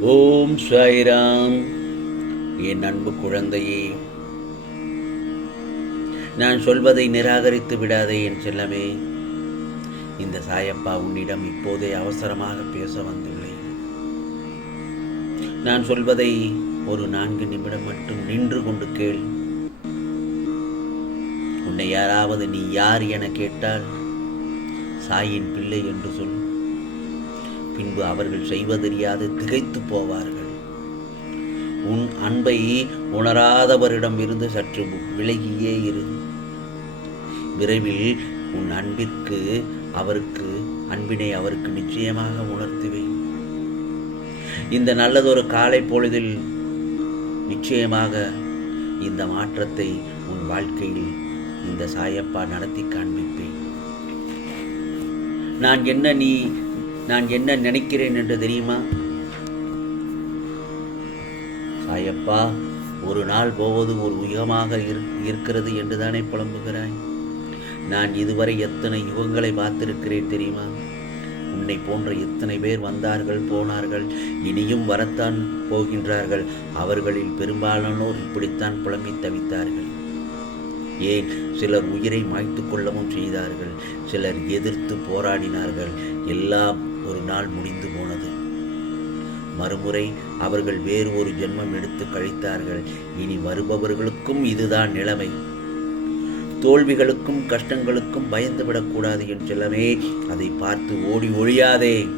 ஓம் சாய்ராம். என் அன்பு குழந்தையே நான் சொல்வதை நிராகரித்து விடாதே என் செல்லமே. இந்த சாயப்பா உன்னிடம் இப்போதே அவசரமாக பேச வந்துள்ளேன். நான் சொல்வதை ஒரு நான்கு நிமிடம் மட்டும் நின்று கொண்டு கேள். உன்னை யாராவது நீ யார் என கேட்டால் சாயின் பிள்ளை என்று சொல். பின்பு அவர்கள் செய்வதறியாது திகைத்து போவார்கள். உன் அன்பை உணராதவரிடம் இருந்து சற்று விலகியே இரு. விரைவில் உன் அன்பிற்கு அவருக்கு அன்பினை அவருக்கு நிச்சயமாக உணர்த்துவேன். இந்த நல்லதொரு காலை பொழுதில் நிச்சயமாக இந்த மாற்றத்தை உன் வாழ்க்கையில் இந்த சாயப்பா நடத்தி காண்பிப்பேன். நான் என்ன நீ நான் என்ன நினைக்கிறேன் என்று தெரியுமா? சாயப்பா ஒரு நாள் போவது ஒரு யுகமாக இரு- இருக்கிறது என்று தானே புலம்புகிறாய்? நான் இதுவரை எத்தனை யுகங்களை பார்த்திருக்கிறேன் தெரியுமா? உன்னை போன்ற எத்தனை பேர் வந்தார்கள் போனார்கள் இனியும் வரத்தான் போகின்றார்கள். அவர்களில் பெரும்பாலானோர் இப்படித்தான் புலம்பி தவித்தார்கள். ஏன்? சிலர் உயிரை மாய்த்து கொள்ளவும் செய்தார்கள். சிலர் எதிர்த்து போராடினார்கள். எல்லாம் ஒரு நாள் முடிந்து போனது. மறுமுறை அவர்கள் வேறு ஒரு ஜென்மம் எடுத்து கழித்தார்கள். இனி வருபவர்களுக்கும் இதுதான் நிலைமை. தோல்விகளுக்கும் கஷ்டங்களுக்கும் பயந்து விடக்கூடாது என் செல்லமே. அதை பார்த்து ஓடி ஒழியாதே.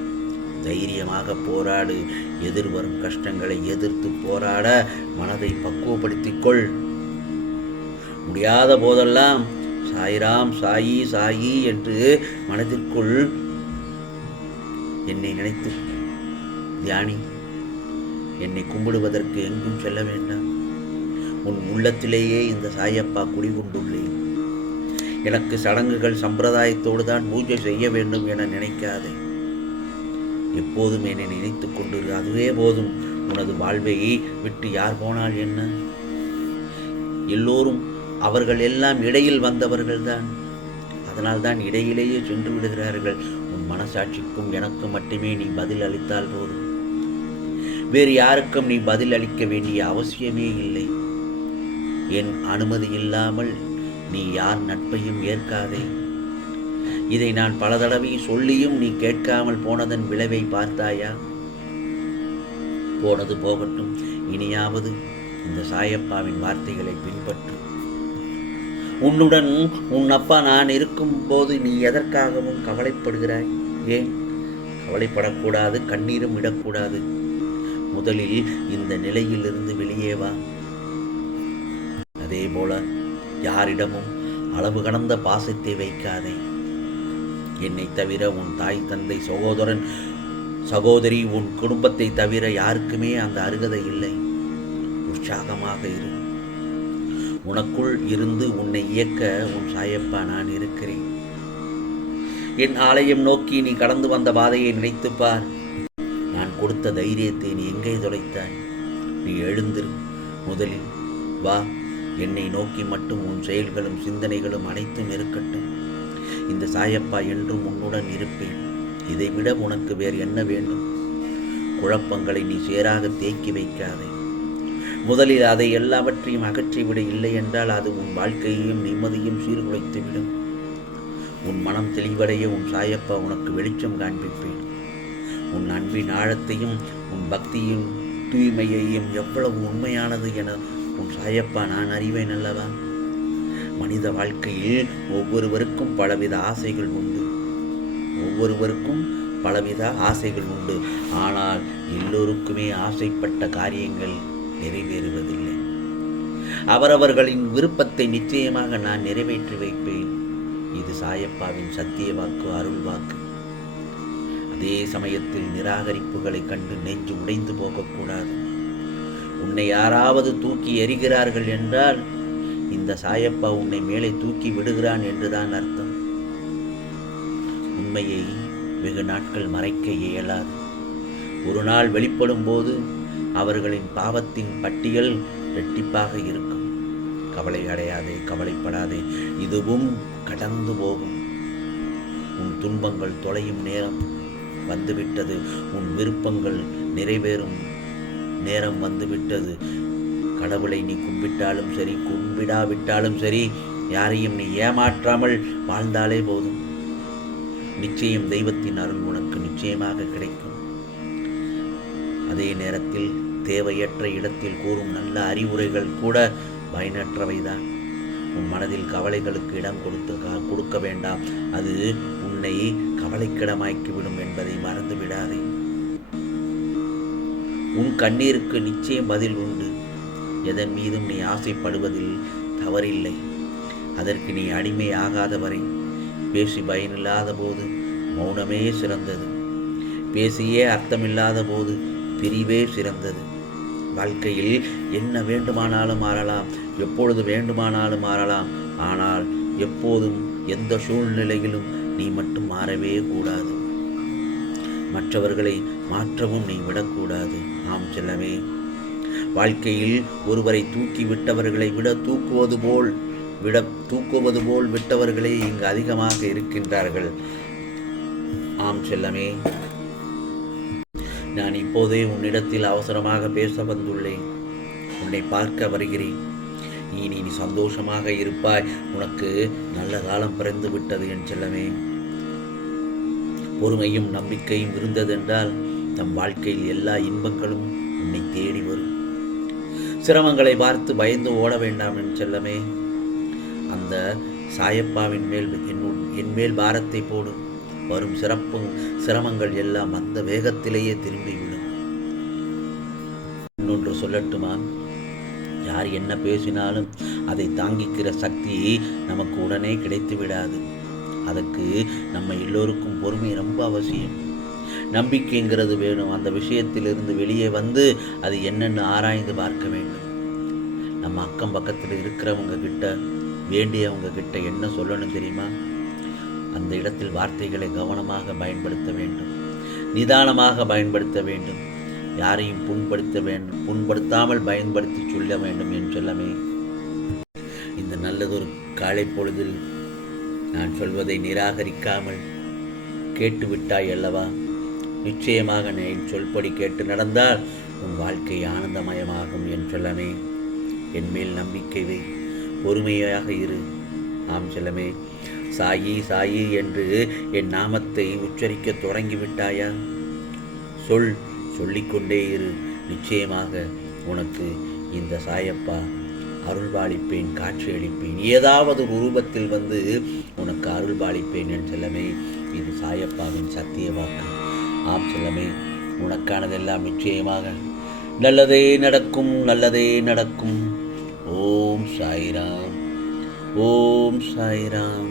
தைரியமாக போராடு. எதிர்வரும் கஷ்டங்களை எதிர்த்து போராட மனதை பக்குவப்படுத்திக் கொள். முடியாத போதெல்லாம் சாய்ராம் சாயி சாயி என்று மனதிற்குள் என்னை நினைத்து தியானி என்னை கும்பிடுவதற்கு எங்கும் செல்ல வேண்டாம். உன் உள்ளத்திலேயே இந்த சாயப்பா குடிகொண்டுள்ளேன். எனக்கு சடங்குகள் சம்பிரதாயத்தோடு தான் பூஜை செய்ய வேண்டும் என நினைக்காதே. எப்போதும் என்னை நினைத்துக் கொண்டிரு அதுவே போதும். உனது வாழ்வையை விட்டு யார் போனால் என்ன? எல்லோரும் அவர்கள் எல்லாம் இடையில் வந்தவர்கள்தான். அதனால்தான் இடையிலேயே சென்று விடுகிறார்கள். மனசாட்சிக்கும் எனக்கு மட்டுமே நீ பதில் அளித்தால் போதும். வேறு யாருக்கும் நீ பதில் அளிக்க வேண்டிய அவசியமே இல்லை. என் அனுமதி இல்லாமல் நீ யார் நட்பையும் ஏற்காதே. இதை நான் பல தடவை சொல்லியும் நீ கேட்காமல் போனதன் விளைவை பார்த்தாயா? போனது போகட்டும். இனியாவது இந்த சாயப்பாவின் வார்த்தைகளை பின்பற்று. உன்னுடன் உன் அப்பா நான் இருக்கும்போது நீ எதற்காகவும் கவலைப்படுகிறாய்? ஏன் கவலைப்படக்கூடாது கண்ணீரும் விடக்கூடாது. முதலில் இந்த நிலையிலிருந்து வெளியே வா. அதே போல யாரிடமும் அளவு கடந்த பாசத்தை வைக்காதே. என்னை தவிர உன் தாய் தந்தை சகோதரன் சகோதரி உன் குடும்பத்தை தவிர யாருக்குமே அந்த அருகதை இல்லை. உற்சாகமாக இரு. உனக்குள் இருந்து உன்னை இயக்க உன் சாயப்பா நான் இருக்கிறேன். என் ஆலயம் நோக்கி நீ கடந்து வந்த பாதையை நினைத்துப் பார் நான் கொடுத்த தைரியத்தை நீ எங்கே தொலைத்தாய் நீ எழுந்திரு முதலில் வா. என்னை நோக்கி மட்டும் உன் செயல்களும் சிந்தனைகளும் அனைத்தும் இருக்கட்டும். இந்த சாயப்பா என்றும் உன்னுடன் இருப்பேன். இதைவிட உனக்கு வேறு என்ன வேண்டும்? குழப்பங்களை நீ சேராக தேக்கி வைக்காதே. முதலில் அதை எல்லாவற்றையும் அகற்றிவிட. இல்லை என்றால் அது உன் வாழ்க்கையையும் நிம்மதியும் சீர்குலைத்துவிடும். உன் மனம் தெளிவடைய உன் சாயப்பா உனக்கு வெளிச்சம் காண்பிப்பேன். உன் அன்பின் ஆழத்தையும் உன் பக்தியின் தூய்மையையும் எவ்வளவு உண்மையானது என உன் சாயப்பா நான் அறிவேன் அல்லவா? மனித வாழ்க்கையில் ஒவ்வொருவருக்கும் பலவித ஆசைகள் உண்டு. ஒவ்வொருவருக்கும் பலவித ஆசைகள் உண்டு. ஆனால் எல்லோருக்குமே ஆசைப்பட்ட காரியங்கள் நிறைவேறுவதில்லை. அவரவர்களின் விருப்பத்தை நிச்சயமாக நான் நிறைவேற்றி வைப்பேன். இது சாயப்பாவின் சத்திய வாக்கு அருள் வாக்கு. அதே சமயத்தில் நிராகரிப்புகளை கண்டு நெஞ்சு உடைந்து போகக்கூடாது. உன்னை யாராவது தூக்கி எறிகிறார்கள் என்றால் இந்த சாயப்பா உன்னை மேலே தூக்கி விடுகிறான் என்றுதான் அர்த்தம். உண்மையை வெகு நாட்கள் மறைக்க இயலாது. ஒரு நாள் வெளிப்படும் போது அவர்களின் பாவத்தின் பட்டியல் இரட்டிப்பாக இருக்கும். கவலை அடையாதே கவலைப்படாதே இதுவும் கடந்து போகும். உன் துன்பங்கள் தொலையும் நேரம் வந்துவிட்டது உன் விருப்பங்கள் நிறைவேறும் நேரம் வந்துவிட்டது. கடவுளை நீ கும்பிட்டாலும் சரி கும்பிடாவிட்டாலும் சரி யாரையும் நீ ஏமாற்றாமல் வாழ்ந்தாலே போதும். நிச்சயம் தெய்வத்தின் அருள் உனக்கு நிச்சயமாக கிடைக்கும். அதே நேரத்தில் தேவையற்ற இடத்தில் கூறும் நல்ல அறிவுரைகள் கூட பயனற்றவைதான். உன் மனதில் கவலைகளுக்கு இடம் கொடுத்து கொடுக்க வேண்டாம். அது உன்னை கவலைக்கிடமாக்கிவிடும் என்பதை மறந்து விடாதே உன் கண்ணீருக்கு நிச்சயம் பதில் உண்டு. எதன் மீதும் நீ ஆசைப்படுவதில் தவறில்லை. அதற்கு நீ அடிமை ஆகாத வரை பேசி பயனில்லாத போது மௌனமே சிறந்தது. பேசியே அர்த்தமில்லாத போது பிரிவே சிறந்தது. வாழ்க்கையில் என்ன வேண்டுமானாலும் மாறலாம் எப்பொழுது வேண்டுமானாலும் மாறலாம். ஆனால் எப்போதும் எந்த சூழ்நிலையிலும் நீ மட்டும் மாறவே கூடாது. மற்றவர்களை மாற்றவும் நீ விடக்கூடாது. ஆம் செல்லமே. வாழ்க்கையில் ஒருவரை தூக்கி விட்டவர்களை விட தூக்குவது போல் விட தூக்குவது போல் விட்டவர்களே இங்கு அதிகமாக இருக்கின்றார்கள். ஆம் செல்லமே. நான் இப்போதே உன்னிடத்தில் அவசரமாக பேச வந்துள்ளேன். உன்னை பார்க்க வருகிறேன். நீ நீ சந்தோஷமாக இருப்பாய். உனக்கு நல்ல காலம் பிறந்து விட்டது என் செல்லமே. பொறுமையும் நம்பிக்கையும் இருந்ததென்றால் நம் வாழ்க்கையில் எல்லா இன்பங்களும் உன்னை தேடி வரும். சிரமங்களை பார்த்து பயந்து ஓட வேண்டாம் என் செல்லமே. அந்த சாயப்பாவின் மேல் என் என் மேல் பாரத்தை போடும் வரும் சிறப்பும் சிரமங்கள் எல்லாம் அந்த வேகத்திலேயே திரும்பிவிடும். இன்னொன்று சொல்லட்டுமா? யார் என்ன பேசினாலும் அதை தாங்கிக்கிற சக்தி நமக்கு உடனே கிடைத்து விடாது. அதற்கு நம்ம எல்லோருக்கும் பொறுமை ரொம்ப அவசியம். நம்பிக்கைங்கிறது வேணும். அந்த விஷயத்திலிருந்து வெளியே வந்து அது என்னென்னு ஆராய்ந்து பார்க்க வேண்டும். நம்ம அக்கம் பக்கத்தில் இருக்கிறவங்க கிட்ட வேண்டியவங்க கிட்ட என்ன சொல்லணும் தெரியுமா? அந்த இடத்தில் வார்த்தைகளை கவனமாக பயன்படுத்த வேண்டும். நிதானமாக பயன்படுத்த வேண்டும். யாரையும் புண்படுத்த வேண்டும் புண்படுத்தாமல் பயன்படுத்தி சொல்ல வேண்டும் என்றெல்லாமே. சொல்லமே இந்த நல்லதொரு காலை பொழுதில் நான் சொல்வதை நிராகரிக்காமல் கேட்டுவிட்டாய் அல்லவா? நிச்சயமாக நான் என் சொல்படி கேட்டு நடந்தால் உன் வாழ்க்கை ஆனந்தமயமாகும் என் சொல்லமே என் மேல் நம்பிக்கை வை. பொறுமையாக இரு. ஆம் செல்லமே. சாயி சாயி என்று என் நாமத்தை உச்சரிக்க தொடங்கிவிட்டாயா? சொல் சொல்லிக்கொண்டே இரு. நிச்சயமாக உனக்கு இந்த சாயப்பா அருள்பாலிப்பேன் காட்சியளிப்பேன். ஏதாவது ரூபத்தில் வந்து உனக்கு அருள்பாலிப்பேன் என் செல்லமே. இது சாயப்பாவின் சத்திய வாக்கு. ஆம் செல்லமே உனக்கானதெல்லாம் நிச்சயமாக. நல்லதே நடக்கும் நல்லதே நடக்கும். ஓம் சாய்ராம். ஓம் சாய்ராம்.